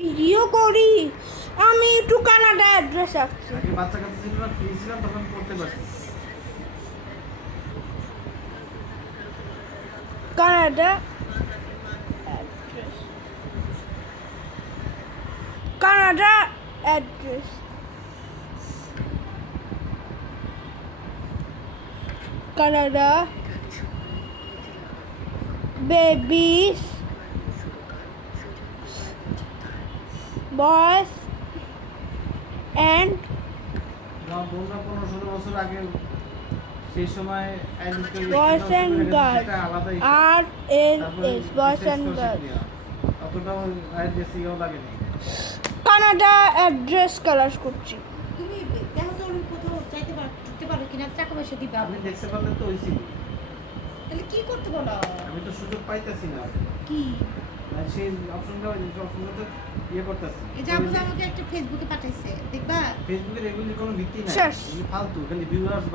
Video করি আমি একটু কানাডা অ্যাড্রেস আসছি আগে বাচ্চা কাচ্চা ছিল না, ফ্রি ছিলাম, তখন পড়তে পারছি। Canada address Canada address Canada babies বয়েস অ্যান্ড আমার বোনরা 15-16 বছর আগে সেই সময় বয়েস অ্যান্ড গার্লস আলাদাই আর এস বয়েস অ্যান্ড গার্লস অতটাও আইডিএস ইও লাগেনি। কানাডা অ্যাড্রেস কালার করছি তুমি দেখো তো আমি কোথাও যাইতে পারো, ঢুকতে পারো কিনা, টাকা পয়সা দিবে আপনি দেখতে পারলে তো হইছিল। তাহলে কি করতে বলো? আমি তো সুযোগ পাইতেছি না, কি আর সেই অপশনটা অপশনটা ইয়ে করতেছি। এই যে আমাকে একটা ফেসবুকে পাঠাইছে, দেখবা? ফেসবুকের এগুলি কোনো ভিত্তি নাই, শেষ। এগুলি ফালতু, খালি ভিউয়ার্স